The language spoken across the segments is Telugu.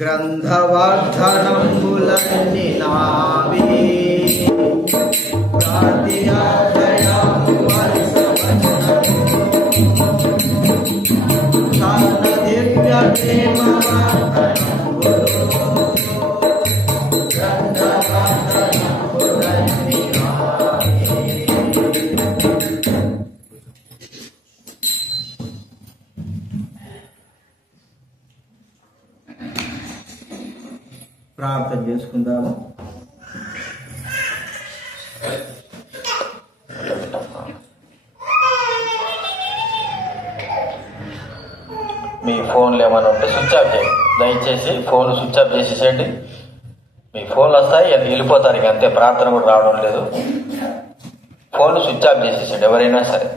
గ్రంథవర్ధనంబులన్ని నావి ప్రార్థయాదయాము సాన దివ్య ప్రేమ గ్రంథవర్ధనంబులన్ని నావి. ప్రార్థన చేసుకుందాము. మీ ఫోన్లు ఏమైనా ఉంటే స్విచ్ ఆఫ్ చేయండి. దయచేసి ఫోన్ స్విచ్ ఆఫ్ చేసేసేయండి. మీ ఫోన్లు వస్తాయి, వెళ్ళిపోతారు. ఇక అంతే, ప్రార్థన కూడా రావడం లేదు. ఫోన్ స్విచ్ ఆఫ్ చేసేసేయండి ఎవరైనా సరే.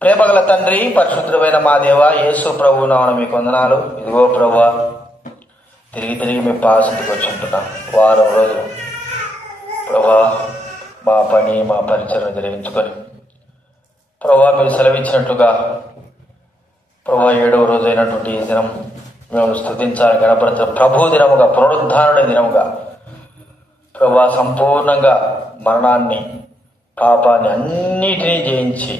ప్రేమగల తండ్రి, పరిశుద్ధమైన మా దేవ యేసు ప్రభువు నామమున మీకు వందనాలు. ఇదిగో ప్రభువా, తిరిగి మీ పాసంతికి వచ్చి ఉంటున్నాం. వారం రోజులు ప్రభా మా పని మా పరిచయం జరిగించుకొని ప్రభా మీరు సెలవిచ్చినట్లుగా ప్రభా 7వ రోజు అయినటువంటి ఈ దినం మేము స్తుతించాలి, గణపరచాలి. ప్రభు దినముగా, పునరుద్ధారణ దినముగా ప్రభా సంపూర్ణంగా మరణాన్ని పాపాన్ని అన్నిటినీ జయించి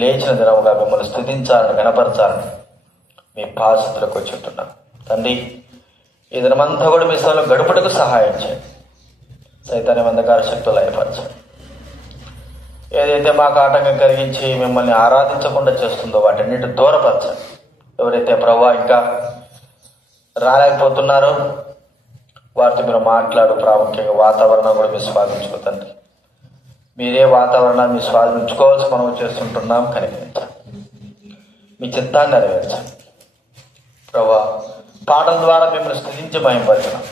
లేచిన దినముగా మిమ్మల్ని స్తుతించాలని, గణపరచాలని మీ పాసంతులకు వచ్చి ఉంటున్నాం. తండ్రి, ఈ దినమంతా కూడా మీ స్థలంలో గడుపుటకు సహాయం చేయండి. సైతాన్ని అంధకార శక్తులు లయపరచండి. ఏదైతే మాకు ఆటంకం కలిగించి మిమ్మల్ని ఆరాధించకుండా చేస్తుందో వాటన్నిటి దూరపరచండి. ఎవరైతే ప్రభా ఇంకా రాలేకపోతున్నారో వారితో మీరు మాట్లాడు. ప్రాముఖ్యంగా వాతావరణం కూడా మీరు స్వాధీనించుకోతండి. మీరే వాతావరణాన్ని మీరు స్వాధీనించుకోవాల్సి మనం చేస్తుంటున్నాం. కనిపించండి, మీ చిత్తాన్ని నెరవేర్చండి ప్రభా. పాటల ద్వారా మిమ్మల్ని స్తుతించి మహిమపరచడం,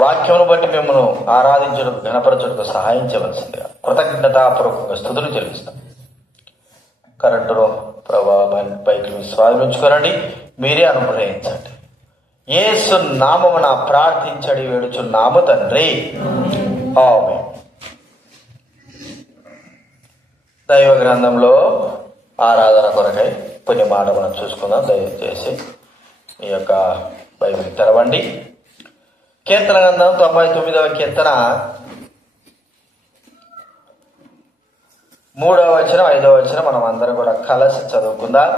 వాక్యమును బట్టి మిమ్మల్ని ఆరాధించడం, ఘనపరచుటకు సహాయం చేయవలసిందిగా కృతజ్ఞతాపూర్వకంగా స్తుతులు చెల్లిస్తాం. కరెంటులో ప్రభావాన్ని పైకి మీరు స్వాధీనించుకోనండి. మీరే అనుగ్రహించండి. యేసు నామమున ప్రార్థించడి వేడుచున్నాము తండ్రి, ఆమేన్. దైవ గ్రంథంలో ఆరాధన కొరకై కొన్ని మాటలు మనం చూసుకుందాం. దయచేసి ఈ యొక్క బైబిల్ తెరవండి. కీర్తన గ్రంథం 99వ కీర్తన 3వ వచనం 5వ వచనం మనం అందరం కూడా కలిసి చదువుకుందాం.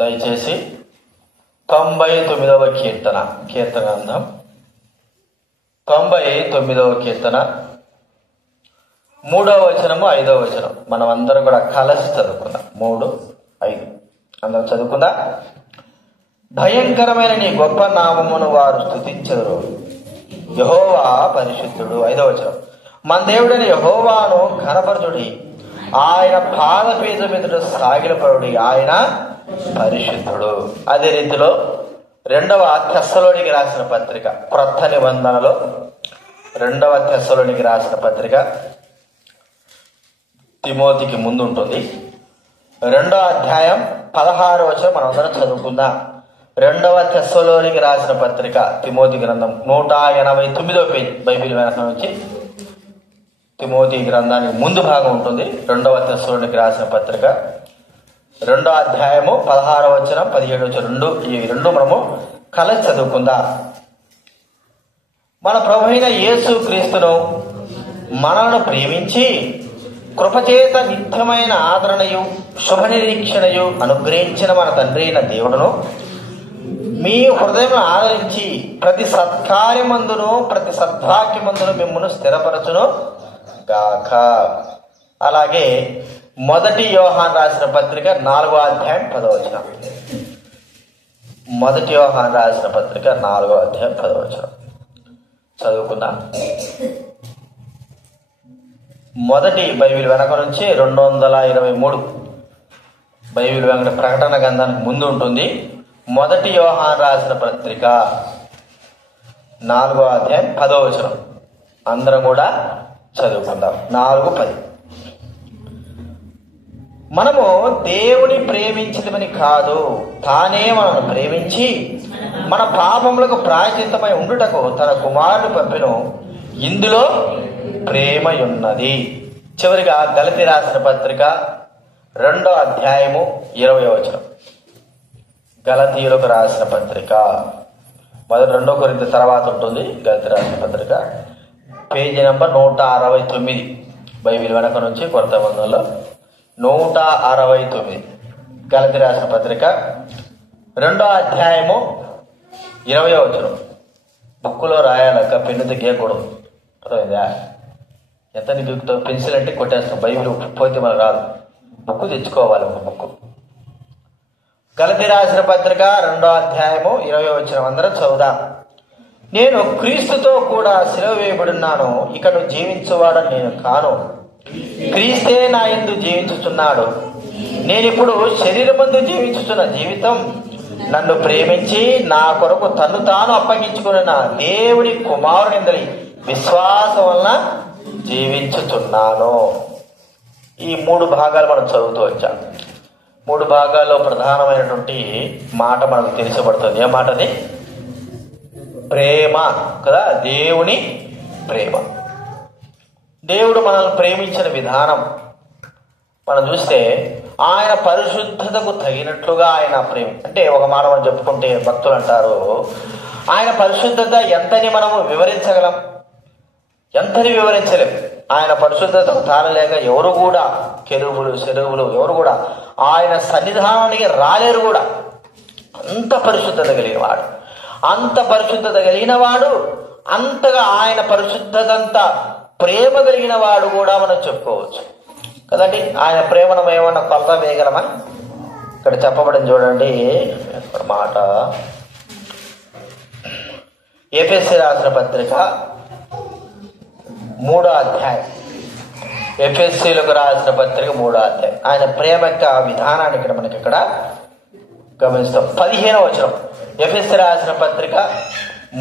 దయచేసి 99వ కీర్తన, కీర్తన గ్రంథం 99వ కీర్తన 3వ వచనము 5వ వచనం మనం అందరం కూడా కలిసి చదువుకుందాం. 3, 5 అందరం చదువుకుందాం. భయంకరమైన నీ గొప్ప నామమును వారు స్తుతించెదరు. యెహోవా పరిశుద్ధుడు. 5వ వచనం మన దేవుడైన యెహోవాను ఘనపరచుడి, ఆయన పాదపీఠం ఎదుట సాగిలపరుడి, ఆయన పరిశుద్ధుడు. అదే రీతిలో 2వ తెస్సలోనికి రాసిన పత్రిక, క్రొత్త నిబంధనలో 2వ తెస్సలోనికి రాసిన పత్రిక తిమోతికి ముందు ఉంటుంది. 2వ అధ్యాయం 16వ వచనం మనం అందరం చదువుకుందాం. 2వ తెస్సలోనికి రాసిన పత్రిక తిమోతి గ్రంథం 189వ పేజీ బైబిల్ వెనక నుంచి తిమోతి గ్రంథానికి ముందు భాగం ఉంటుంది. 2వ తెస్సలోనికి రాసిన పత్రిక 2వ అధ్యాయము 16వ వచనం 17వ వచనం ఈ రెండు మనము కలిసి చదువుకుందాం. మన ప్రభువైన యేసు క్రీస్తును మనలను ప్రేమించి కృపచేత నిత్యమైన ఆదరణయు శుభ నిరీక్షణయు అనుగ్రహించిన మన తండ్రి అయిన దేవుడును మీ హృదయం ఆదరించి ప్రతి సత్కార్యమందును ప్రతి సద్వాక్యమందును మిమ్మల్ని స్థిరపరచును గాక. అలాగే 1 యోహాను రాసిన పత్రిక 4వ అధ్యాయం 10వ వచనం. 1 యోహాను రాసిన పత్రిక 4వ అధ్యాయం 10వ వచనం చదువుకుందాం. మొదటి బైబిల్ వెనక నుంచి 223 బైబిల్ వెనక ప్రకటన గ్రంథానికి ముందు ఉంటుంది. 1 యోహాను రాసిన పత్రిక 4వ అధ్యాయం 10వ వచనం అందరం కూడా చదువుకుందాం. 4:10 మనము దేవుని ప్రేమించడమని కాదు, తానే మనను ప్రేమించి మన పాపములకు ప్రాయశ్చిత్తమై ఉండుటకు తన కుమారుడు పంపెను. ఇందులో ప్రేమయున్నది. చివరిగా గలతీ రాసిన పత్రిక 2వ అధ్యాయము 20వ వచనం. గలతీయులకు రాసిన పత్రిక మొదటి 2 కొరింథీ తర్వాత ఉంటుంది. గలతీ రాసిన పత్రిక పేజీ నంబర్ 169, బైబిల్ వెనక నుంచి కొత్త బంధంలో 169. గలతీ రాసిన పత్రిక 2వ అధ్యాయము 20వ వచనం. బుక్కులో రాయాలక్క, పెన్నుతో గీయకూడదు. అర్థమైందా? ఎంత నీకు పెన్సిల్ అంటే కొట్టేస్తాం, బైబిల్ పోతే మనకు రాదు. బుక్ తెచ్చుకోవాలి, ఒక బుక్. గలతీ రాసిన పత్రిక 2వ అధ్యాయము 20వ వచనం అందరం చదువుదాం. నేను క్రీస్తుతో కూడా సిలువ వేయబడున్నాను, ఇక జీవించువాడని నేను కాను, క్రీస్తే నా యందు జీవించుచున్నాడు. నేనిప్పుడు శరీరమందు జీవించుచున్న జీవితం నన్ను ప్రేమించి నా కొరకు తన్ను తాను అప్పగించుకున్న దేవుని కుమారునిందలి విశ్వాసం వలన జీవించుచున్నాను. ఈ 3 భాగాలు మనం చదువుతూ వచ్చాం. 3 భాగాల్లో ప్రధానమైనటువంటి మాట మనకు తెలిసబడుతుంది. ఏ మాట అది? ప్రేమ కదా, దేవుని ప్రేమ. దేవుడు మనల్ని ప్రేమించిన విధానం మనం చూస్తే ఆయన పరిశుద్ధతకు తగినట్లుగా ఆయన ప్రేమ. అంటే ఒక మాట మనం చెప్పుకుంటే భక్తులు అంటారు, ఆయన పరిశుద్ధత ఎంతని మనము వివరించగలం? ఎంతని వివరించలేం. ఆయన పరిశుద్ధతకు తాళలేక ఎవరు కూడా, కెరూబులు సెరువులు ఎవరు కూడా ఆయన సన్నిధానానికి రాలేరు కూడా. అంత పరిశుద్ధత కలిగిన వాడు, అంత పరిశుద్ధత కలిగిన వాడు, అంతగా ఆయన పరిశుద్ధత అంతా ప్రేమ కలిగిన వాడు కూడా మనం చెప్పుకోవచ్చు కదండి. ఆయన ప్రేమను ఏమన్నా కొలత వేయగలమా? ఇక్కడ చెప్పబడింది చూడండి మాట. ఎఫెసీ రాసిన పత్రిక 3వ అధ్యాయం. ఎఫెసీలకు రాసిన పత్రిక 3వ అధ్యాయం. ఆయన ప్రేమ యొక్క విధానాన్ని ఇక్కడ మనకి ఇక్కడ గమనిస్తాం. 15వ వచనం. ఎఫెసీ రాసిన పత్రిక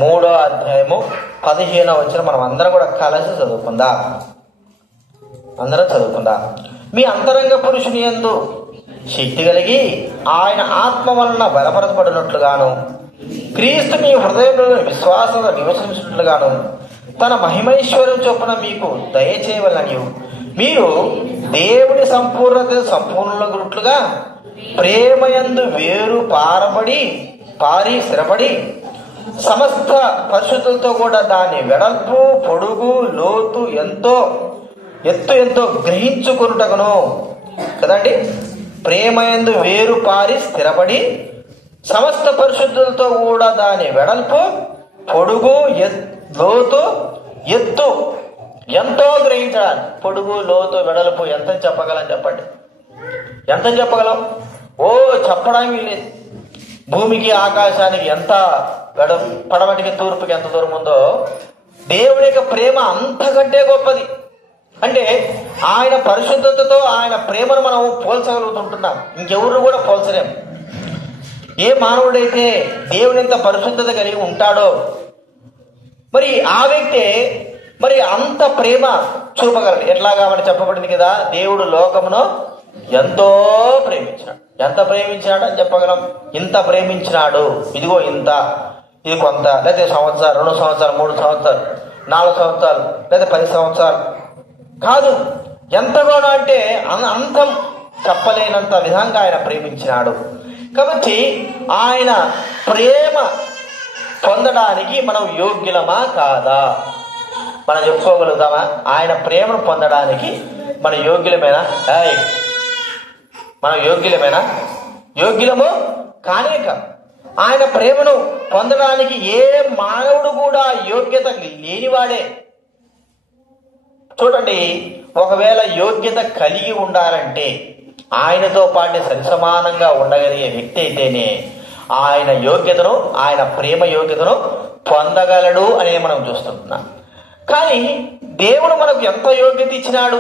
3వ అధ్యాయము 15వ వచనం మనం అందరం కూడా కలిసి చదువుకుందాం. అందరం చదువుకుందాం. మీ అంతరంగ పురుషుని యందు శక్తి కలిగి ఆయన ఆత్మ వలన బలపరచబడినట్లుగాను, క్రీస్తు మీ హృదయంలో విశ్వాసం నివసించినట్లుగాను తన మహిమైశ్వర్యం చొప్పున మీకు దయచేయవలని, మీరు దేవుని సంపూర్ణులుగా ప్రేమయందు వేరు పారి స్థిరపడి సమస్త పరిశుద్ధులతో కూడా దాని వెడల్పు పొడుగు లోతు ఎంతో గ్రహించుకున్నటకును కదండి. ప్రేమయందు వేరు పారి స్థిరపడి సమస్త పరిశుద్ధులతో కూడా దాని వెడల్పు పొడుగు లోతు ఎత్తు ఎంతో గ్రహించడానికి. పొడుగు లోతు వెడల్పు ఎంత చెప్పగలం? చెప్పండి, ఎంత చెప్పగలం? చెప్పడానికి లేదు. భూమికి ఆకాశానికి ఎంత పడమటికి తూర్పుకి ఎంత దూరం ఉందో దేవుని యొక్క ప్రేమ అంతకంటే గొప్పది. అంటే ఆయన పరిశుద్ధతతో ఆయన ప్రేమను మనం పోల్చగలుగుతుంటున్నాం. ఇంకెవరు కూడా పోల్చలేము. ఏ మానవుడైతే దేవుని ఎంత పరిశుద్ధత కలిగి ఉంటాడో మరి ఆ వ్యక్తే మరి అంత ప్రేమ చూపగలడు. ఎట్లాగా మనం చెప్పబడింది కదా, దేవుడు లోకమును ఎంతో ప్రేమించాడు. ఎంత ప్రేమించాడు అని చెప్పగలం? ఇంత ప్రేమించినాడు. ఇదిగో ఇంత, ఇది కొంత, లేదా సంవత్సరాలు, 2 సంవత్సరాలు, 3 సంవత్సరాలు, 4 సంవత్సరాలు, లేదా 10 సంవత్సరాలు కాదు. ఎంతగానో అంటే అంతం చెప్పలేనంత విధంగా ఆయన ప్రేమించినాడు. కాబట్టి ఆయన ప్రేమ పొందడానికి మనం యోగ్యులమా కాదా? మనం చెప్పుకోగలుగుతామా? ఆయన ప్రేమను పొందడానికి మన యోగ్యులమేనా? మనం యోగ్యులమేనా? యోగ్యులము కానే కాదు. ఆయన ప్రేమను పొందడానికి ఏ మానవుడు కూడా యోగ్యత లేనివాడే. చూడండి, ఒకవేళ యోగ్యత కలిగి ఉండాలంటే ఆయనతో పాటు సరిసమానంగా ఉండగలిగే వ్యక్తి అయితేనే ఆయన యోగ్యతను, ఆయన ప్రేమ యోగ్యతను పొందగలడు అనేది మనం చూస్తున్నాం. కానీ దేవుడు మనకు ఎంత యోగ్యత ఇచ్చినాడు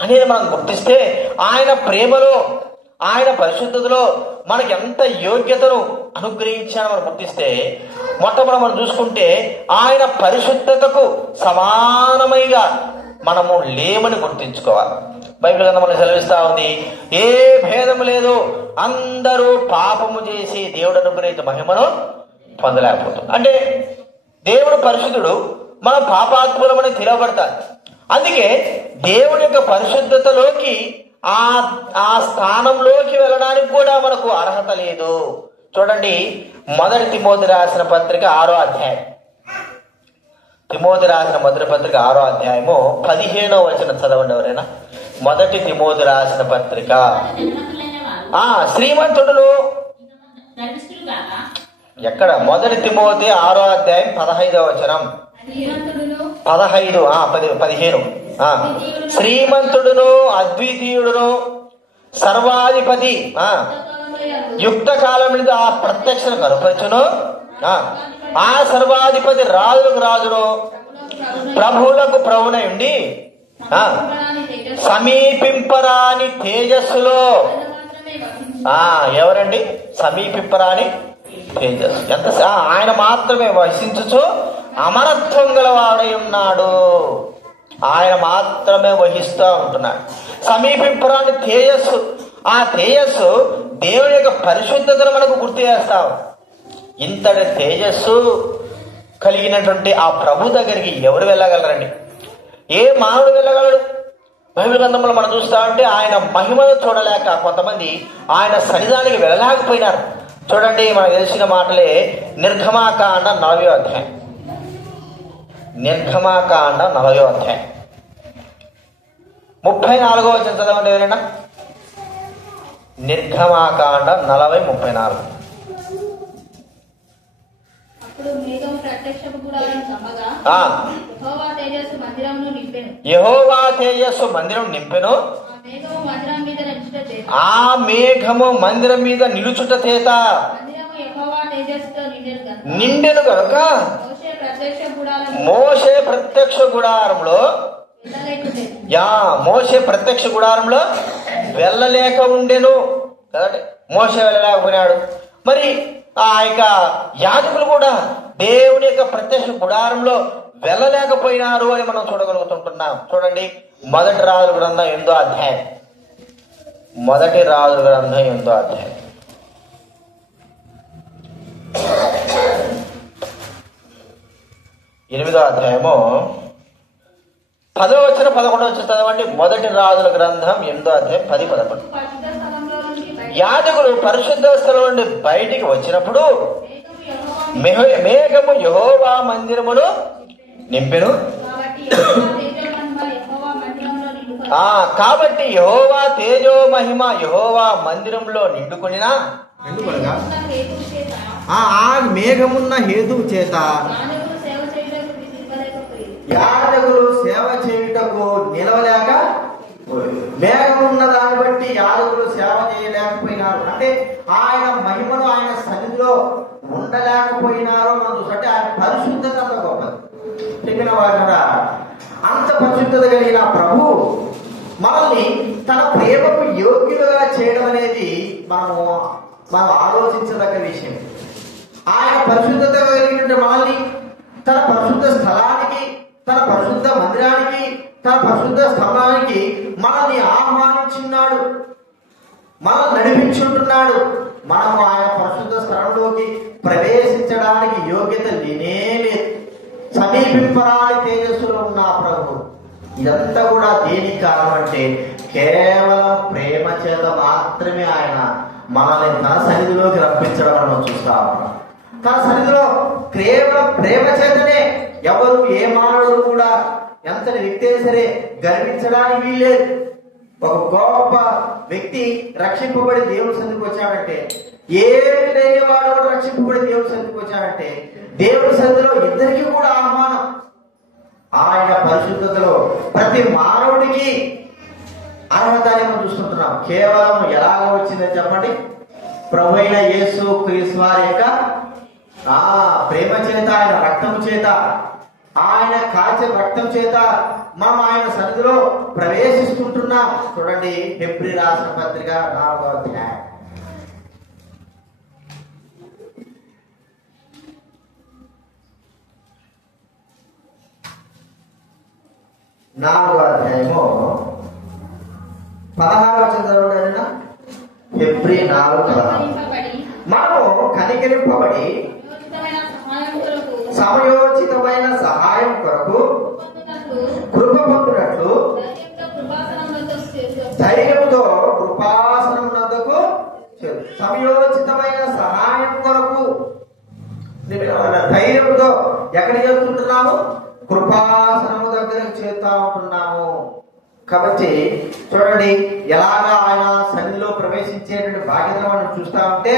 అనేది మనం గుర్తిస్తే, ఆయన ప్రేమలో, ఆయన పరిశుద్ధతలో మనకి ఎంత యోగ్యతను అనుగ్రహించాడో మనం గుర్తిస్తే, మొట్టమొదటి మనం చూసుకుంటే ఆయన పరిశుద్ధతకు సమానమైగా మనము లేమని గుర్తించుకోవాలి. బైబిల్ గ్రంథం మనకు సెలవిస్తా ఉంది, ఏ భేదము లేదు, అందరూ పాపము చేసి దేవుడు అనుగ్రహించిన మహిమను పొందలేకపోతుంది. అంటే దేవుడు పరిశుద్ధుడు, మనం పాపాత్ములమని తెలవబడతారు. అందుకే దేవుని యొక్క పరిశుద్ధతలోకి ఆ స్థానంలోకి వెళ్ళడానికి కూడా మనకు అర్హత లేదు. చూడండి, మొదటి తిమోతి రాసిన పత్రిక 6వ అధ్యాయం. తిమోతి రాసిన మొదటి పత్రిక 6వ అధ్యాయము 15వ వచనం చదవండి ఎవరైనా. మొదటి తిమోతి రాసిన పత్రిక. శ్రీమంతుడును ఎక్కడ? మొదటి తిమోతి 6వ అధ్యాయం 15వ వచనం. 15 శ్రీమంతుడును అద్వితీయుడును సర్వాధిపతి యుక్త కాలం మీద ఆ ప్రత్యక్షను కనపరచును. ఆ సర్వాధిపతి రాజులకు రాజును ప్రభువులకు ప్రభునై ఉండి సమీపింపరాని తేజస్సులో. ఎవరండి? సమీపింపరాని తేజస్సు. ఎంత ఆయన మాత్రమే వహించుచు అమరత్వం గలవాడై ఉన్నాడు. ఆయన మాత్రమే వహిస్తూ ఉంటున్నాడు. సమీపింపరాని తేజస్సు. ఆ తేజస్సు దేవుని యొక్క పరిశుద్ధతను మనకు గుర్తు చేస్తాం. ఇంతటి తేజస్సు కలిగినటువంటి ఆ ప్రభు దగ్గరికి ఎవరు వెళ్ళగలరండి? ఏ మానవుడు వెళ్ళగలడు? బైబిల్ గ్రంథంలో మనం చూస్తా ఉంటే ఆయన మహిమను చూడలేక కొంతమంది ఆయన సన్నిధానికి వెళ్ళలేకపోయినారు. చూడండి, మనకు తెలిసిన మాటలే. నిర్గమాకాండ 40వ అధ్యాయం. నిర్గమాకాండ 40వ అధ్యాయం 34వ వచనం చదవండి ఎవరైనా. నిర్గమాకాండ 40:34. యెహోవా తేజస్సు మందిరం నింపెను. ఆ మేఘము మందిరం మీద నిలుచుట చేత నిండెను గనుక మోషే ప్రత్యక్ష గుడారంలో మోషే ప్రత్యక్ష గుడారంలో వెళ్ళలేక ఉండెను కదండి. మోషే వెళ్ళలేకపోయినాడు. మరి ఆ యొక్క యాజకులు కూడా దేవుని యొక్క ప్రత్యక్ష గుడారంలో వెళ్ళలేకపోయినారు అని మనం చూడగలుగుతుంటున్నాం. చూడండి, మొదటి రాజుల గ్రంథం 8వ అధ్యాయం. మొదటి రాజుల గ్రంథం 8వ అధ్యాయం. 8వ అధ్యాయము 10వ వచనం 11వ వచనం చదవండి. మొదటి రాజుల గ్రంథం 8వ అధ్యాయం 10-11. యాజకులు పరిశుద్ధ స్థలం నుండి బయటికి వచ్చినప్పుడు మేఘము యెహోవా మందిరమును నింపెను. కాబట్టి యెహోవా తేజో మహిమ యెహోవా మందిరంలో నిండుకొనినా ఆ మేఘమున్న హేతువు చేత యాజకులు సేవ చేయుటకు నిలవలేక, మేఘమున్న దాన్ని బట్టి యాజకులు సేవ చేయలేకపోయినారు. అంటే ఆయన మహిమను ఆయన సన్నిధిలో ఉండలేకపోయినారు. మనం చూసంటే ఆయన పరిశుద్ధత అంత గొప్పది. చెప్పిన వారు కదా, అంత పరిశుద్ధత కలిగిన ప్రభు మనల్ని తన ప్రేమకు యోగ్యులుగా చేయడం అనేది మనం ఆలోచించదగ్గ విషయం. ఆయన పరిశుద్ధత కలిగిన మనల్ని తన పరిశుద్ధ స్థలానికి, తన పరిశుద్ధ మందిరానికి, తన పరిశుద్ధ స్థలానికి మనల్ని ఆహ్వానించున్నాడు, మనం నడిపించుంటున్నాడు. మనము ఆయన పరిశుద్ధ స్థలంలోకి ప్రవేశించడానికి యోగ్యత లేనే లేదు. సమీపింపరాని తేజస్సులో ఉన్న ప్రభు. ఇదంతా కూడా దేనికి కారణం అంటే కేవలం ప్రేమ చేత మాత్రమే ఆయన మనల్ని తన సన్నిధిలోకి రప్పించడం మనం చూస్తా ఉన్నాం. తన సన్నిధిలో కేవలం ప్రేమ చేతనే. ఎవరు ఏ మానవుడు కూడా ఎంతటి వ్యక్తి సరే గర్వించడానికి వీల్లేదు. ఒక గొప్ప వ్యక్తి రక్షింపబడి దేవుని సన్నిధికి వచ్చాడంటే, ఏమి లేని వాడు కూడా రక్షింపబడి దేవుని సన్నిధికి వచ్చాడంటే, దేవుని సన్నిధిలో ఇద్దరికి కూడా ఆహ్వానం. ఆయన పరిశుద్ధతలో ప్రతి మానవుడికి అర్హత మనం చూస్తుంటున్నాం. కేవలం ఎలాగ వచ్చిందని చెప్పండి, ప్రభు అయిన యేసు క్రీస్తు వారి యొక్క ప్రేమ చేత, ఆయన రక్తం చేత, ఆయన కాల్చే రక్తం చేత మనం ఆయన సన్నిధిలో ప్రవేశిస్తుంటున్నాం. చూడండి, హెబ్రీ రాసిన పత్రిక 4వ అధ్యాయం. అధ్యాయము 16వ చదవడం. హెబ్రీ 4:16. మనము కనికరింపబడి సమయోచితమైన సమయోచితమైన సహాయం కొరకు కృప పొందినట్లు ధైర్యంతో కృపాసనమునందుకు సమయోచితమైన సహాయం కొరకు ధైర్యంతో ఎక్కడ చేస్తుంటున్నాము? కృపాసనము దగ్గరకు చేస్తా ఉంటున్నాము. కాబట్టి చూడండి, ఎలాగా ఆయన సన్నిధిలో ప్రవేశించేటువంటి బాధ్యత మనం చూస్తా ఉంటే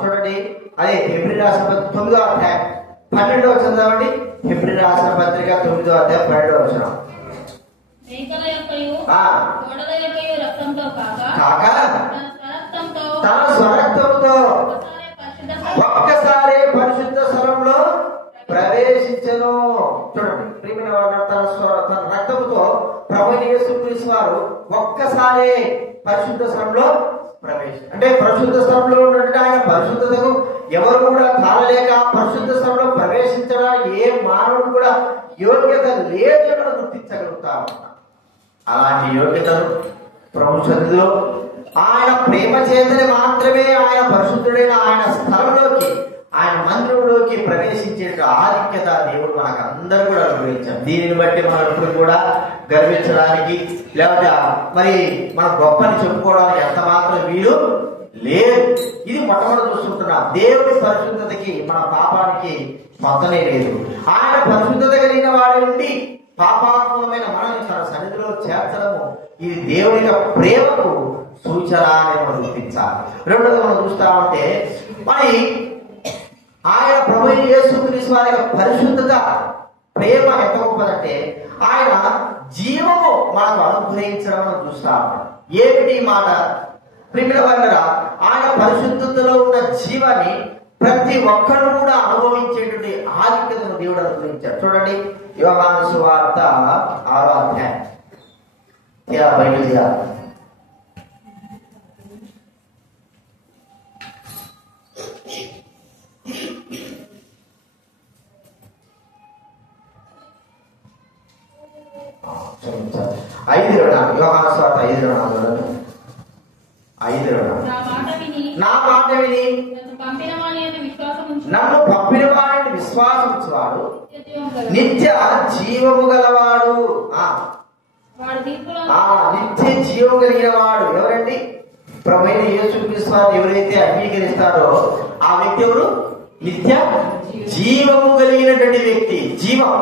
చూడండి, అదే హెబ్రీ రాసిన 9వ అధ్యాయం 12వ చదవండి. హెబ్రీ రాసిన పత్రిక 9వ అధ్యాయం 12వ వచనం. కాక తన స్వరక్తముతో ఒక్కసారి పరిశుద్ధ స్థలంలో ప్రవేశించను. చూడండి ప్రియమైన వారు, తన రక్తముతో ప్రభువైన యేసుక్రీస్తు వారు ఒక్కసారి పరిశుద్ధ స్థలంలో అంటే పరిశుద్ధ స్థలంలో ఉన్నట్టు ఆయన పరిశుద్ధతకు ఎవరు కూడా తాళలేక పరిశుద్ధ స్థలంలో ప్రవేశించడానికి ఏ మానవుడు కూడా యోగ్యత లేదని మనం గుర్తించగలుగుతా ఉన్నాం. అలాంటి యోగ్యతను ప్రభు సన్నిధిలో ఆయన ప్రేమ చేతనే మాత్రమే ఆయన పరిశుద్ధుడైన ఆయన స్థలంలోకి, ఆయన మందిరంలోకి ప్రవేశించే ఆధిక్యత దేవుడు మనకు అందరూ కూడా అనుగ్రహించాం. దీనిని బట్టి మనం ఎప్పుడు కూడా గర్వించడానికి లేకపోతే మరి మన గొప్పని చెప్పుకోవడానికి ఎంత మాత్రం వీలు లేదు. ఇది మొట్టమొదటి చూస్తుంటున్నాం. దేవుడి పరిశుద్ధతకి మన పాపానికి మొత్తనే లేదు. ఆయన పరిశుద్ధత కలిగిన వాడి నుండి పాపాత్మకమైన మనల్ని తన సన్నిధిలో చేర్చడము ఇది దేవుని యొక్క ప్రేమకు సూచన అని మనం గుర్తించాలి. రెండోది మనం చూస్తా ఉంటే మరి ఆయన ప్రభువైన యేసుక్రీస్తు వారి యొక్క పరిశుద్ధత ప్రేమ ఎంత గొప్పదంటే ఆయన జీవము మనకు అనుగ్రహించడం మనం చూస్తా ఉంటాం. ఏమిటి మాట? ప్రియమైన వారలారా, ఆయన పరిశుద్ధతలో ఉన్న జీవాన్ని ప్రతి ఒక్కరు కూడా అనుభవించేటువంటి ఆధిక్యతను దేవుడు అనుగ్రహించారు. చూడండి, యోహాను సువార్త 6వ అధ్యాయం 58. యోహాను సువార్త 5:4. నా మాట విని నన్ను పంపిన వాడిని విశ్వాసించువాడు నిత్య జీవము గలవాడు. నిత్య జీవము కలిగిన వాడు ఎవరండి? ప్రభువైన యేసుక్రీస్తు వారిని ఎవరైతే అంగీకరిస్తారో ఆ వ్యక్తి ఎవరు? నిత్య జీవము కలిగినటువంటి వ్యక్తి. జీవం,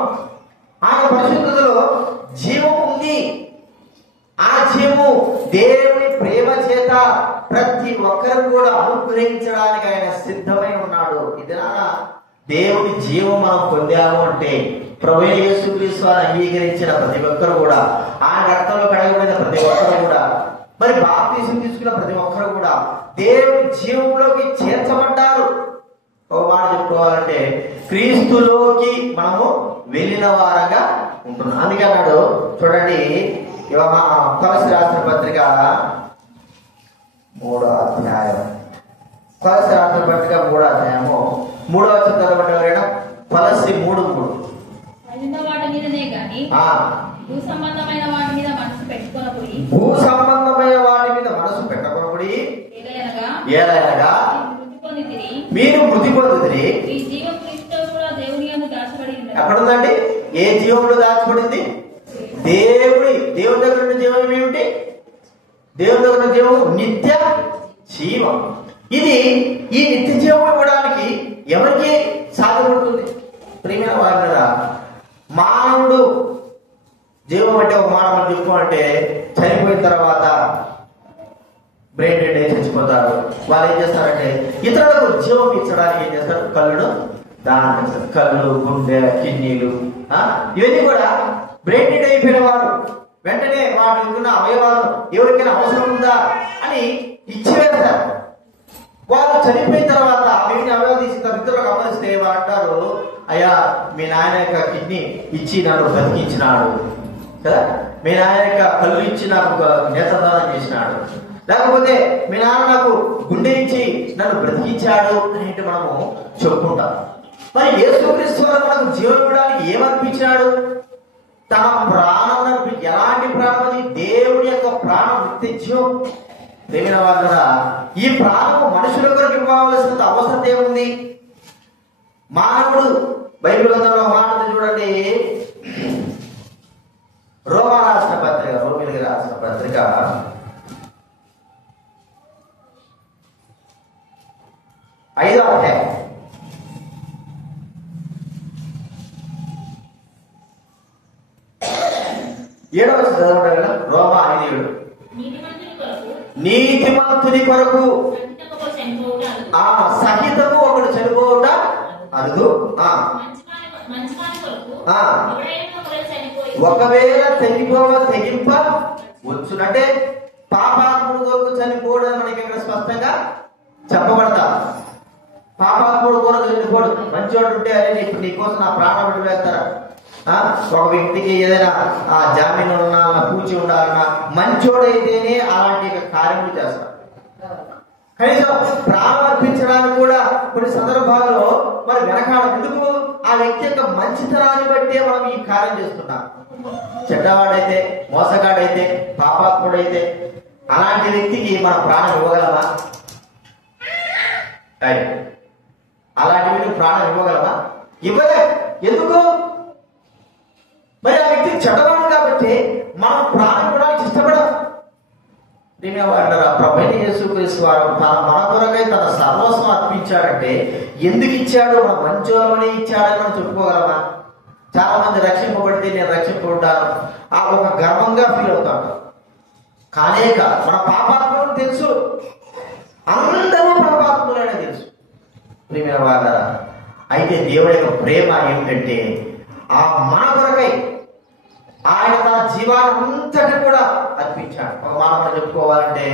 ఆయన పరిశుద్ధతలో జీవం ఉంది. ఆ జీవము దేవుని ప్రేమ చేత ప్రతి ఒక్కరు కూడా అనుగ్రహించడానికి ఆయన సిద్ధమై ఉన్నాడు. ఇదినా దేవుని జీవం మనం పొందాము అంటే ప్రభువైన యేసుక్రీస్తు వారిని అంగీకరించిన ప్రతి ఒక్కరు కూడా, ఆయన రక్తంలో కడగబడిన ప్రతి ఒక్కరు కూడా, మరి బాప్తిసం తీసుకున్న ప్రతి ఒక్కరు కూడా దేవుని జీవంలోకి చేర్చబడ్డారు. ఒక మాట చెప్పుకోవాలంటే క్రీస్తులోకి మనము వెళ్ళిన వారంగా ఉంటున్నాం. అందుకే అన్నాడు చూడండి, కొలస్సీ రాసిన పత్రిక 3వ అధ్యాయం, కొలస్సీ రాసిన పత్రిక 3వ అధ్యాయము 3వ వచనం చదవండి ఎవరైనా. కొలస్సీ 3:3. భూ సంబంధమైన వాటి మీద మనసు పెట్టుకొనకుడి, ఏలయనగా మీరు మృతి పొందితిరి. ఎక్కడుందండి? ఏ జీవంలో దాచబడింది? దేవుని దగ్గర ఉన్న జీవం ఏమిటి? దేవుని దగ్గర ఉన్న జీవం నిత్య జీవం. ఇది ఈ నిత్య జీవం ఇవ్వడానికి ఎవరికి సాధ్యపడుతుంది? ప్రియమైన వారలారా, మానవుడు జీవం అంటే ఒక మానవుడు చెప్పుకోవాలంటే చనిపోయిన తర్వాత బ్రెయిన్ డెడ్ అయి చచ్చిపోతారు. వాళ్ళు ఏం చేస్తారంటే ఇతరులకు జీవం ఇచ్చడానికి ఏం చేస్తారు? కళ్ళును దానం చేస్తారు. కళ్ళు, గుండె, కిడ్నీలు ఇవన్నీ కూడా బ్రెయిన్ డెడ్ అయిపోయిన వారు వెంటనే వాటి ఉన్న అవయవాలు ఎవరికైనా అవసరం ఉందా అని ఇచ్చి వేస్తారు. వాళ్ళు చనిపోయిన తర్వాత వీటిని అవయవాలు తీసి ఇతరులకు అమరిస్తే వారు అంటారు, అయ్యా మీ నాయన యొక్క కిడ్నీ ఇచ్చి నన్ను బ్రతికించినాడు కదా, మీ నాయన యొక్క కళ్ళు ఇచ్చి నాకు నేత్రదానం చేసినాడు, లేకపోతే మీ నాన్న నాకు గుండె ఇచ్చి నన్ను బ్రతికించాడు అనేటి మనము చెప్పుకుంటాం. మరి యేసుక్రీస్తు వారు మనకు జీవం ఇవ్వడానికి ఏమనిపించాడు? తన ప్రాణం అనిపించి. ఎలాంటి ప్రాణం అది? దేవుని యొక్క ప్రాణం, నిత్య జీవం. దేవుని వాళ్ళ ఈ ప్రాణము మనుషుల కొరకు ఇవ్వవలసిన అవసరం ఏముంది? మానవుడు బైబిల్ గ్రంథంలో మాట చూడండి, రోమిలికి రాసిన పత్రిక 5వ అధ్యాయం 7వ చదవడం. రోమా 5:7. నీతిమంతుని కొరకు సహితము ఒకడు చనిపోవుట అరుదు. ఒకవేళ తెగింప వచ్చునంటే పాపాత్ముడు కొరకు చనిపోవడం మనకి ఇక్కడ స్పష్టంగా చెప్పబడతా. పాపాత్ముడు కొరకు చనిపోడు. మంచివాడు ఉంటే అదే ఇప్పుడు నీకోసం నా ప్రాణం విడి వేస్తారా? ఒక వ్యక్తికి ఏదైనా జామీన్ ఉన్నా పూచి ఉండాలన్నా మంచోడైతేనే అలాంటి కార్యములు చేస్తారు. కనీసం ప్రాణం అర్పించడానికి కూడా కొన్ని సందర్భాల్లో మరి వెనకాడ ఎందుకు? ఆ వ్యక్తి యొక్క మంచితనాన్ని బట్టే మనం ఈ కార్యం చేస్తున్నాం. చెడ్డవాడైతే, మోసగాడైతే, పాపాత్ముడైతే అలాంటి వ్యక్తికి మన ప్రాణం ఇవ్వగలమా? అలాంటి వ్యక్తికి ప్రాణం ఇవ్వగలమా? ఇవ్వలే. ఎందుకు? మరి ఆ వ్యక్తి చెడ్డవాడు కాబట్టి మనం ప్రాణం కూడా ఇష్టపడం. ప్రభువైన యేసుక్రీస్తు వారు మన కొరకై తన సర్వస్వం అర్పించాడంటే ఎందుకు ఇచ్చాడు? మన మంచోళ్ళని ఇచ్చాడని మనం చెప్పుకోగలమా? చాలా మంది రక్షింపబడితే నేను రక్షింపబడ్డాను ఆ ఒక గర్వంగా ఫీల్ అవుతాడు. కానే కాదు, మన పాపాత్మని తెలుసు, అందరూ పాపాత్ములనే తెలుసు. ప్రియమైన వారా, అయితే దేవుడి యొక్క ప్రేమ ఏమిటంటే ఆ మన కొరకై ఆయన తన జీవానంతటి కూడా అర్పించాడు. ఒక మాట చెప్పుకోవాలంటే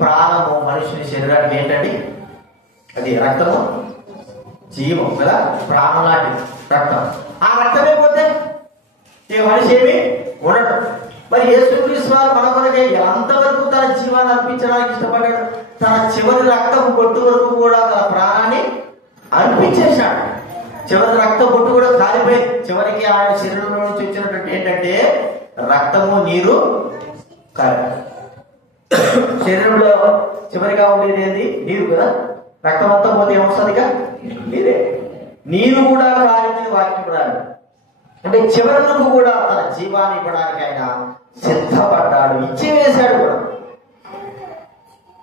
ప్రాణము మనుషుని శరీరానికి ఏంటండి? అది రక్తము, జీవం కదా, ప్రాణం లాంటి రక్తం. ఆ రక్తమే పోతే ఈ మనిషి ఏమి ఉండడు. మరి యేసుక్రీస్తు వారు మన కొరకే ఎంతవరకు తన జీవాన్ని అర్పించడానికి ఇష్టపడ్డాడు? తన చివరి రక్తము బొట్టు వరకు కూడా తన ప్రాణాన్ని అర్పించేశాడు. చివరి రక్తం బొట్టు కూడా కాలిపోయింది. చివరికి ఆయన శరీరంలో నుంచి వచ్చినటువంటి ఏంటంటే రక్తము, నీరు కాలి. శరీరంలో చివరిగా ఉండేది ఏంది? నీరు కదా. రక్తం అంతా పోతే ఏమొస్తుందిగా? నీరే. నీరు కూడా కాలిందని వాక్యం రాదు. అంటే చివరి వరకు కూడా తన జీవాన్ని ఇవ్వడానికి ఆయన సిద్ధపడ్డాడు, ఇచ్చి వేశాడు కూడా.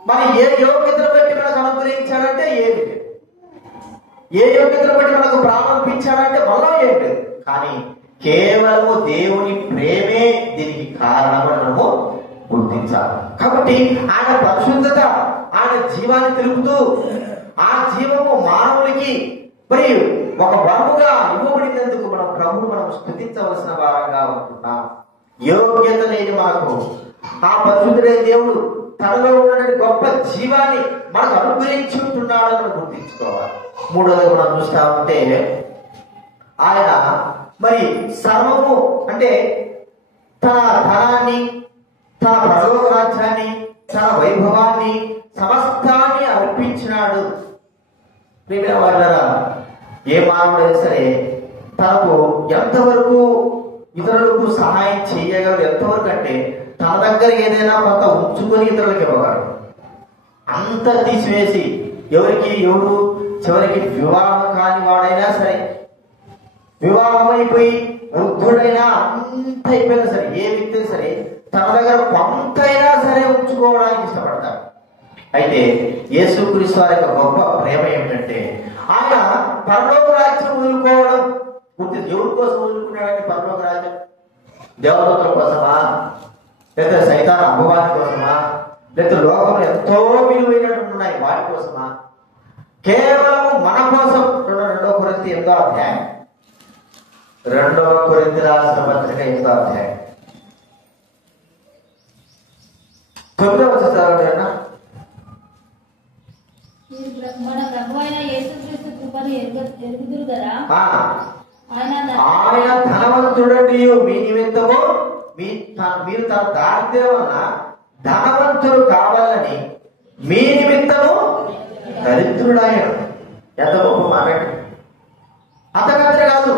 మరి ఏ యోగ్యతను బట్టి మనకు అనుగ్రహించాడంటే ఏమి? ఏ యోగ్యతను బట్టి మనకు ప్రారంభించాడంటే మనలో ఏం లేదు. కానీ కేవలము దేవుని ప్రేమే దీనికి కారణం మనము గుర్తించాలి. కాబట్టి ఆయన పరిశుద్ధత, ఆయన జీవాన్ని తెలుపుతూ ఆ జీవము మానవునికి మరి ఒక వరముగా ఇవ్వబడినందుకు మనం ప్రభువును మనం స్తుతించవలసిన వారంగా ఉంటున్నాం. యోగ్యత లేని మనకు ఆ పరిశుద్ధుడైన దేవుడు తనలో ఉన్నటువంటి గొప్ప జీవాన్ని మనకు అనుగ్రహించి ఉంటున్నాడని మనం గుర్తించుకోవాలి. మూడోది మనం చూస్తా ఉంటే ఆయన మరి సర్వము అంటే తన ధనాన్ని, తన పరలోక రాజ్యాన్ని, తన వైభవాన్ని, సమస్తాన్ని అర్పించినాడు. ప్రియమైన వారులారా, ఏ మానవుడైనా సరే తనకు ఎంతవరకు ఇతరులకు సహాయం చేయగలరు, ఎంతవరకు అంటే తన దగ్గర ఏదైనా కొంత ఉంచుకొని ఇతరులకు ఇవ్వగలరు. అంత తీసివేసి ఎవరు చివరికి వివాహం కాని వాడైనా సరే, వివాహం అయిపోయి వృద్ధుడైనా అంత అయిపోయినా సరే, ఏ వ్యక్తి సరే తన దగ్గర కొంతైనా సరే ఉంచుకోవడానికి ఇష్టపడతారు. అయితే యేసుక్రీస్తు వారి యొక్క గొప్ప ప్రేమ ఏమిటంటే ఆయన పరలోక రాజ్యం వదులుకోవడం. ఎవరి కోసం వదులుకున్నాడంటే పరలోక రాజ్యం? దేవదూతల కోసమా? లేదా సైతాన్ అమ్మవారి కోసమా? లేదా లోకంలో ఎంతో విలువైనటువంటి ఉన్నాయి వాటి కోసమా? కేవలము మన కోసం. 2 కొరింథీ 8వ అధ్యాయం, 2 కొరింథీ రాసిన పత్రిక 8వ అధ్యాయం 9వ వచనం. మన ప్రభువైన యేసుక్రీస్తు కృపను ఎరుగుదురు కదా, ఆయన ధనవంతుడండి, మీ నిమిత్తము మీరు తన దారిద్ర్యం వలన ధనవంతులు కావాలని మీ నిమిత్తము దరిద్రుడాయన. ఎంత గొప్ప మాట! అంతకంతే కాదు,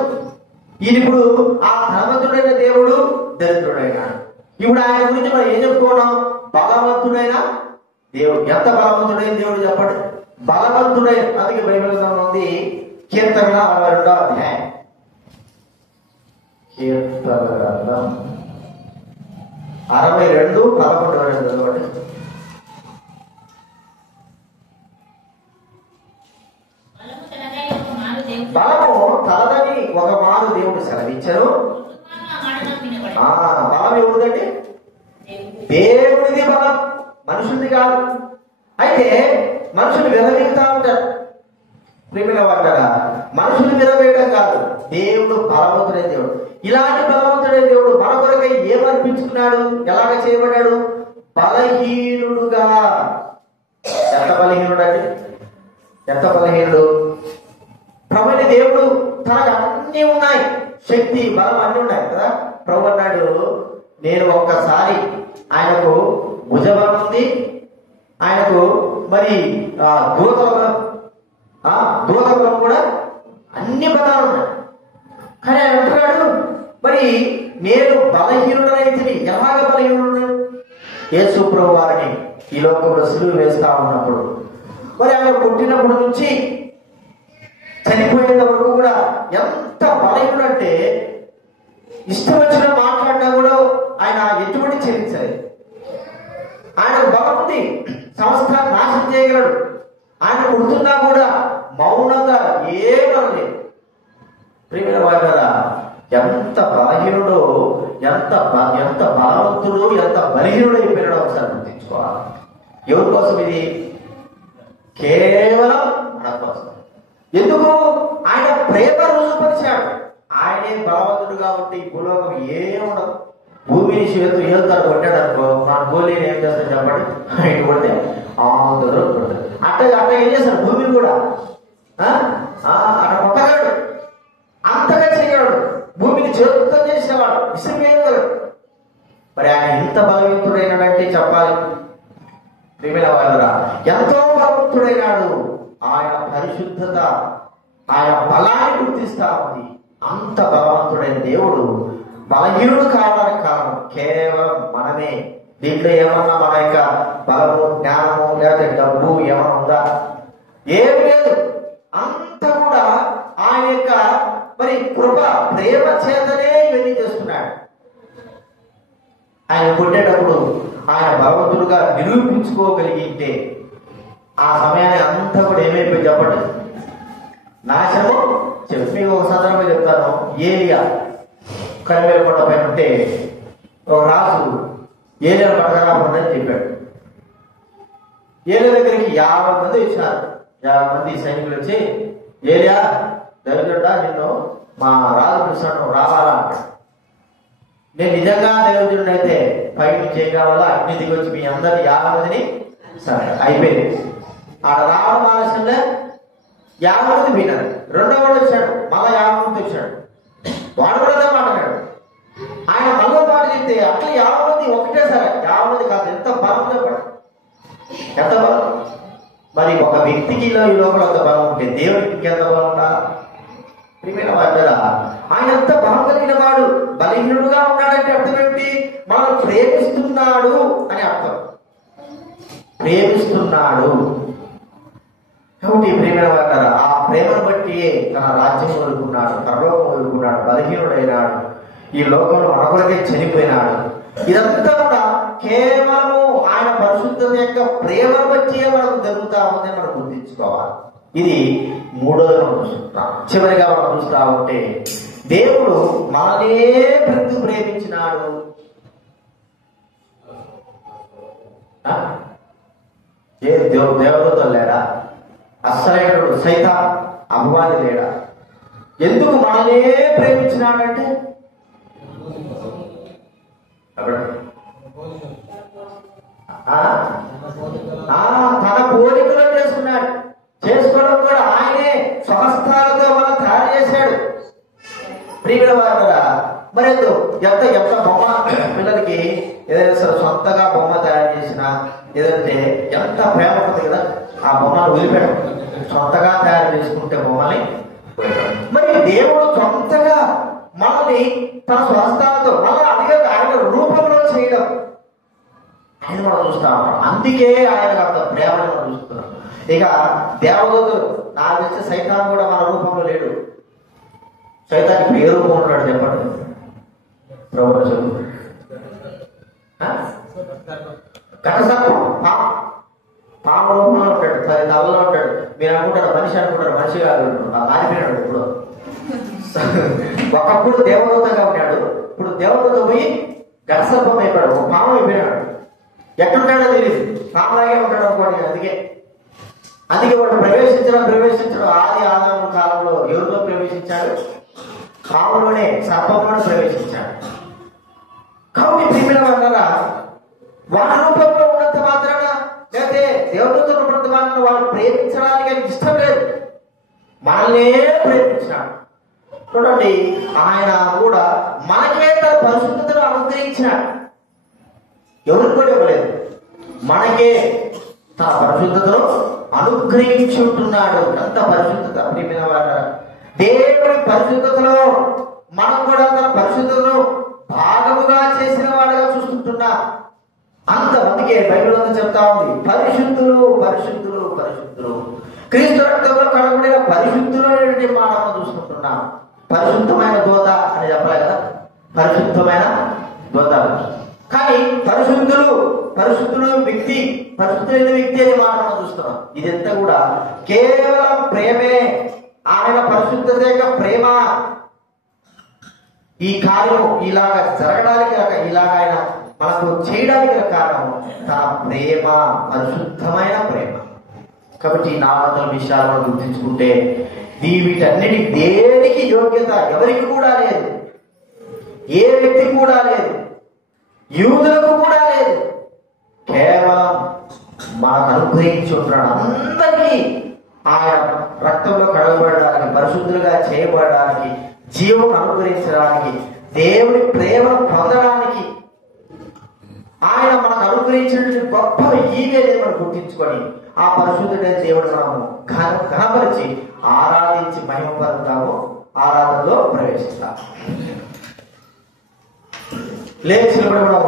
ఇప్పుడు ఆ ధనవంతుడైన దేవుడు దరిద్రుడైనాడు. ఇప్పుడు ఆయన గురించి మనం ఏం చెప్పుకోవడం? బలవంతుడైన దేవుడు. ఎంత బలవంతుడైన దేవుడు చెప్పండి? బలవంతుడైన. అందుకే బైబిల్ గ్రంథంలో ఉంది, కీర్తన 62వ అధ్యాయం కీర్తన గ్రంథం 62:11 బలము తలదని ఒక మారు దేవుడు సెలవిచ్చను. బలం ఎవరిదండి? దేవుడిది బలం, మనుషులది కాదు. అయితే మనుషులు విరవీగుతా ఉంటారు. ప్రేమిల వాటారా, మనుషులు విరవేయడం కాదు, దేవుడు బలవంతుడైన దేవుడు. ఇలాంటి బలవంతుడైన దేవుడు మన కొరకై ఏమర్పించుకున్నాడు? ఎలాగ చేయబడ్డాడు? బలహీనుడుగా. ఎంత బలహీనుడు అండి? ఎంత బలహీనుడు? ప్రభుని దేవుడు తనకు అన్నీ ఉన్నాయి, శక్తి బలం అన్నీ ఉన్నాయి కదా. ప్రభు అన్నాడు, నేను ఒక్కసారి ఆయనకు భుజబలం ఉంది, ఆయనకు మరి దూతబలం కూడా అన్ని బలాలు ఉన్నాయి. కానీ ఆయన అంటున్నాడు, మరి నేను బలహీనుడనైతే ఎలాగ బలహీనుడు? యేసు ప్రభు వారిని ఈ లోకంలో సిలువ వేస్తా ఉన్నప్పుడు, మరి ఆయన పుట్టినప్పటి నుంచి చనిపోయేంత వరకు కూడా ఎంత బలహీనుడు అంటే, ఇష్టం వచ్చిన మాట్లాడినా కూడా ఆయన ఎటువంటి చెల్లించలేదు. ఆయన బలం ఉంది, సంస్థాన్ని నాశనం చేయగలడు. ఆయన పుడుతున్నా కూడా మౌనంగా ఏమనలేదు. ప్రియమైన వారు కదా, ఎంత బలహీనుడో, ఎంత బలవంతుడు, ఎంత బలహీనుడు అయిపోయినాడో ఒకసారి గుర్తించుకోవాలి. ఎవరి కోసం ఇది? కేవలం మన కోసం. ఎందుకు? ఆయన ప్రేమ రుజుపరిచాడు. ఆయనే బలవంతుడుగా ఉంటే ఈ భూలోకం ఏముండదు. భూమిని చేతు ఏళ్తారు కొట్టాడు అనుకో, మన గోళీని ఏం చేస్తాడు చెప్పండి? ఆయన కొడితే అందరూ కొడతారు. అట్ట ఏం చేస్తాడు? భూమిని కూడా అట్లా కొట్టగాడు, అంతగా చేయగలడు. భూమిని చేతులతో చేసేవాడు, విసిరివేయగలడు. మరి ఆయన ఇంత బలవంతుడైనాడంటే చెప్పాలి. ప్రియమైన వారురా, ఎంతో బలవంతుడైనాడు. ఆయన పరిశుద్ధత, ఆయన బలాన్ని గుర్తిస్తా ఉంది. అంత బలవంతుడైన దేవుడు బలహీనుడు కావడానికి కారణం కేవలం మనమే. దీంట్లో ఏమన్నా మన యొక్క బలము, జ్ఞానము, లేకపోతే డబ్బు ఏమన్నా ఉందా? ఏమి లేదు. అంత కూడా ఆయన యొక్క మరి కృప, ప్రేమ చేతనే ఇవన్నీ చేస్తున్నాడు. ఆయన కొట్టేటప్పుడు ఆయన బలవంతుడుగా నిరూపించుకోగలిగితే ఆ సమయాన్ని అంతా కూడా ఏమైపోయి చెప్పండి? నాశనము. చెప్పి ఒక సందర్భంగా చెప్తాను. ఏలియా కరివేల కొండ పైన ఉంటే ఒక రాజు ఏలియా పట్టరాబోదని చెప్పాడు. ఏలియా దగ్గరికి 50 మంది ఇచ్చినారు. 50 మంది సైనికులు వచ్చి, ఏలియా దైవజుడా, నిన్ను మా రాజు పిలుస్తాను, రావాలా అంటాడు. నేను నిజంగా దైవజుడు అయితే పైకి చేయగలవాలా? అగ్ని దిగి వచ్చి మీ అందరినీ 50 మందిని సరే అయిపోయింది. ఆడ రావడం ఆలస్యంలో 50 మంది పోయినారు. రెండో వాడు వచ్చాడు, మళ్ళా 50 మంది వచ్చాడు. వాడు కూడా అదే మాట్లాడాడు. ఆయన మళ్ళీ మాట చెప్తే అట్లా 50 మంది ఒకటేసారి, 50 మంది కాదు. ఎంత బలం చెప్పండి, ఎంత బలం. మరి ఒక వ్యక్తికి ఈ లోపల అంత బలం ఉంటే దేవుడికి ఇంకెంత బలం ఉండాలి? ప్రియమైన వారు, ఆయన ఎంత బలం కలిగిన వాడు. బలహీనుడుగా ఉన్నాడంటే అర్థం ఏంటి? మనం ప్రేమిస్తున్నాడు అని అర్థం. ప్రేమిస్తున్నాడు కాబట్టి ప్రేమైన వారు, ఆ ప్రేమను బట్టి తన రాజ్యం వదులుకున్నాడు, పరలోకం వదులుకున్నాడు, బలహీనుడైనాడు, ఈ లోకంలో మన కొరకే చనిపోయినాడు. ఇదంతా కూడా కేవలము ఆయన పరిశుద్ధత యొక్క ప్రేమను బట్టి మనకు జరుగుతా ఉందని మనం గుర్తించుకోవాలి. ఇది మూడోది మనం చూస్తున్నాం. చివరిగా మనం చూస్తా ఉంటే, దేవుడు మననే ప్రతి ప్రేమించినాడు. దేవదూతలు లేడా? అస్సలైనడు సైతాన్ అపవాది లేడా? ఎందుకు మననే ప్రేమించినాడంటే తన పోలికలో చేసుకున్నాడు. చేసుకోవడం కూడా ఆయనే స్వహస్తాలతో మనం తయారు చేశాడు. ప్రియమైన వారు, మరి ఎంత బొమ్మ పిల్లలకి ఏదైనా సొంతగా బొమ్మ తయారు చేసినా ఏదంటే ఎంత ప్రేమ ఉంటుంది కదా. ఆ బొమ్మను వదిలిపెట్టడం, సొంతగా తయారు చేసుకుంటే బొమ్మని. మరి దేవుడు సొంతగా మనల్ని తన స్వహస్తాలతో మళ్ళీ అడిగే ఆయన రూపంలో చేయడం ఆయన మనం చూస్తా ఉన్నాం. అందుకే ఆయనకు అంత ప్రేమను మనం చూస్తున్నాం. ఇక దేవదూతలు, నా తెలిసి సైతాన్ కూడా మన రూపంలో లేడు. సైతానికి ఏ రూపంలో ఉన్నాడు చెప్పండి? ప్రభుత్వం కటసర్పం పాము రూపంలో ఉంటాడు, 10 తలలో ఉంటాడు. మీరు అనుకుంటారు మనిషి అనుకుంటారు, మనిషి కాదు, మారిపోయినాడు. ఇప్పుడు ఒకప్పుడు దేవదూతగా ఉన్నాడు, ఇప్పుడు దేవదూత పోయి కటసర్పం అయిపోయాడు, ఒక పాము అయిపోయినాడు. ఎక్కడుంటాడో తెలియదు, పాములాగే ఉంటాడు అనుకోండి. అందుకే వాడు ప్రవేశించడం ఆది ఆదాము కాలంలో ఎవరితో ప్రవేశించాడు? పాములోనే, సర్పంలోనే ప్రవేశించాడు. కాబట్టి ప్రియమైన వాళ్ళరా, వాడి రూపంలో ఉన్నంత మాత్రాన లేకపోతే దేవదూత ఉన్నంత మాత్రాన వాళ్ళు ప్రేమించడానికి ఆయనకి ఇష్టం లేదు, మనల్నే ప్రేమించినాడు. చూడండి, ఆయన కూడా మనకే తన పరిశుద్ధతను అనుగ్రహించినాడు. ఎవరికి కూడా ఇవ్వలేదు, మనకే తన పరిశుద్ధతను అనుగ్రహించుంటున్నాడు. అంత పరిశుద్ధత ప్రియమైన వాళ్ళరా, దేవుడి పరిశుద్ధతలో మనం కూడా తన పరిశుద్ధతను భాగముగా చేసిన వాడుగా చూస్తుంటున్నా. అంతమందికే బైబిల్ అంతా చెప్తా ఉంది, పరిశుద్ధులు పరిశుద్ధులు పరిశుద్ధులు. క్రీస్తు రక్తంలో కడగబడిన పరిశుద్ధులు అనేటువంటి మాటను చూసుకుంటున్నాం. పరిశుద్ధమైన దూత అని చెప్పలే కదా, పరిశుద్ధమైన దూత. కానీ పరిశుద్ధులు వ్యక్తి, పరిశుద్ధులైన వ్యక్తి అనే మాటను చూస్తున్నాం. ఇదంతా కూడా కేవలం ప్రేమే. ఆయన పరిశుద్ధత యొక్క ప్రేమ. ఈ కార్యం ఇలాగా జరగడానికి, ఇలాగ ఆయన మనకు చేయడానికి కారణం తన ప్రేమ, పరిశుద్ధమైన ప్రేమ. కాబట్టి ఈ 400 విషయాలు మనం గుర్తించుకుంటే వీటన్నిటి దేనికి యోగ్యత ఎవరికి కూడా లేదు, ఏ వ్యక్తికి కూడా లేదు, యూదులకు కూడా లేదు. కేవలం మనకు అనుగ్రహించి ఉంటున్నాడు. అందరికీ ఆయన రక్తంలో కడగబడడానికి, పరిశుద్ధులుగా చేయబడడానికి, జీవం అనుగ్రహించడానికి, దేవుడి ప్రేమను పొందడానికి ఆయన మనకు అనుగ్రహించినటువంటి గొప్ప ఈవేదని మనం గుర్తించుకొని ఆ పరిశుద్ధుడైన దేవుడు మనము ఘనపరిచి ఆరాధించి మహిమపరుతాము, ఆరాధనలో ప్రవేశిస్తాము. లేచి కూడా మనం